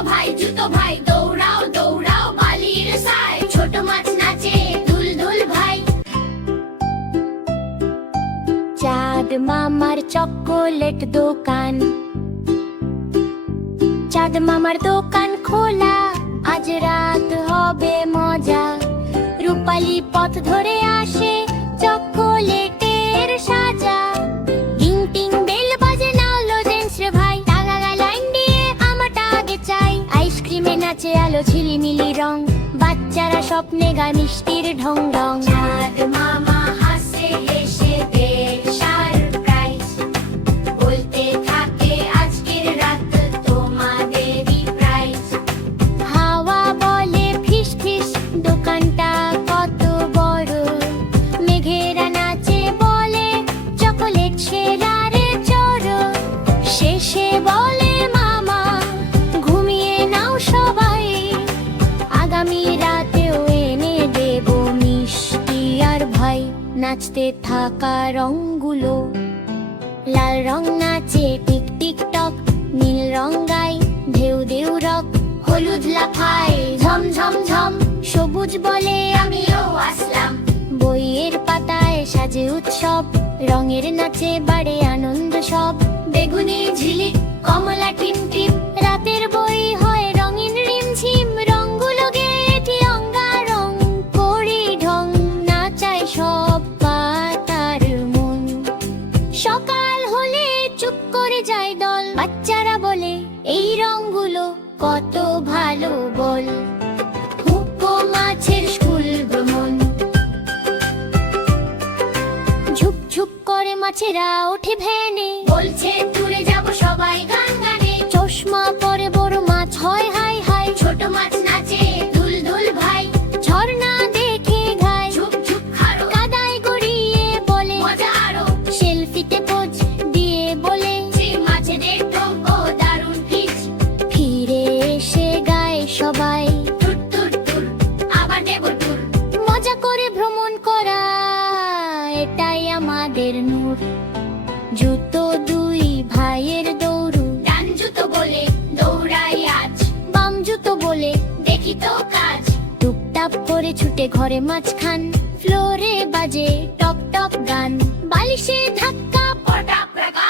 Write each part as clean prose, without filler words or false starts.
জুতো ভাই দৌড়াও দৌড়াও বালির সাই ছোট মাছ নাচে দুল দুল ভাই চাঁদ মামার চকোলেট দোকান চাঁদ মামার দোকান খোলা আজ রাত হবে মজা রূপালী পথ ধরে আসে চকোলেটের সাজা টিং টিং বেল বাজে না লজেন্স রে ভাই টাকা লাইন দিয়ে আমারটা আগে চাই আইসক্রিমে নাচে আলো ঝিলিমিলি রং বাচ্চারা স্বপ্নে গায় মিষ্টির ঢং ঢং চাঁদ মামা হাসে হেসে দেয় সারপ্রাইজ বলতে থাকে আজকের রাত তোমাদেরই প্রাইজ হাওয়া বলে ফিস ফিস দোকানটা কত বড় মেঘেরা নাচে বলে চকোলেট সেরা রে চড়ো শেষে বলে মামা ঘুমিয়ে নাও সবাই আগামী রাতেও এনে দেব মিষ্টি আর ভাই নাচতে থাকা রংগুলো লাল রং নাচে টিক টিক টক নীল রং গায় ঢেউ ঢেউ রক হলুদ লাফায় ঝম ঝম ঝম সবুজ বলে আমিও আসলাম বইয়ের পাতায় সাজে উৎসব রঙের নাচে বাড়ে আনন্দ সব বেগুনি ঝিলিক কমলা টিম টিম রাতের বই হয় রঙিন রিমঝিম রঙগুলো গেটি রঙারং করি ঢং নাচায় সব পাতার মন সকাল হলে চুপ করে যায় দল বাচ্চারা বলে এই রঙগুলো কত ভালো বল হুপ্পো মাছের স্কুল ভ্রমণ ঝুপ ঝুপ করে মাছেরা ওঠে ভ্যানে বলছে দূরে যাব সবাই গান গানে চশমা পরে বড় মাছ হয় হাই হাই ছোট মাছ নাচে দুল দুল ভাই ঝর্ণা দেখে ঘাই ঝুপ ঝুপ খারো কাদায় গড়িয়ে বলে মজা আরো সেলফিতে পোজ দিয়ে বলে যে মাছেদের ঢং ও দারুণ ফিচ ফিরে এসে গায় সবাই টুর টুর টুর আবার দেব টুর মজা করে ভ্রমণ করা এটাই আমাদের নূর জুতো দুই ভাইয়ের দৌড়ু ডান জুতো বলে দৌড়াই আজ বাম জুতো বলে দেখি তো কাজ টুপটাপ করে ছুটে ঘরে মাঝখান ফ্লোরে বাজে টক টক গান বালিশে ধাক্কা পটাক রাগা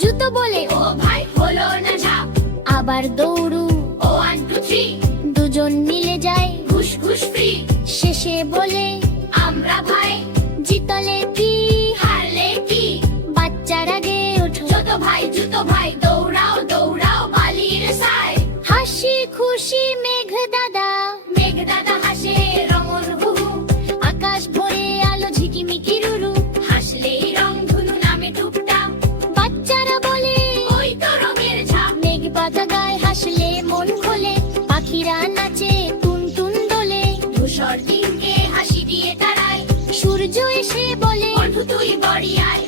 জুতো বলে ও ভাই হলো না ঝাপ আবার দৌড়ু ও 1 2 3 দুজন মিলে যায় ঘুষ ঘুষ ফ্রি শেষে বলে আমরা ভাই জিতলে কি হারলে কি বাচ্চারা গে ওঠো জুতো ভাই দৌড়াও দৌড়াও বালির সাই হাসি খুশি মেঘ দাদা মেঘ দাদা হাসে রঙর হুহু আকাশ ভরে আলো ঝিকিমিকি রুরু হাসলেই রং ধনু নামে টুপটা বাচ্চারা বলে ওই তো রঙের ঝাপ মেঘ পাতা গায়ে হাসলে মন খোলে পাখিরা নাচে টুন টুন দোলে ধূসর দিনকে হাসি দিয়ে তারাই সূর্য এসে বলে বন্ধু তুই বড়ি আয়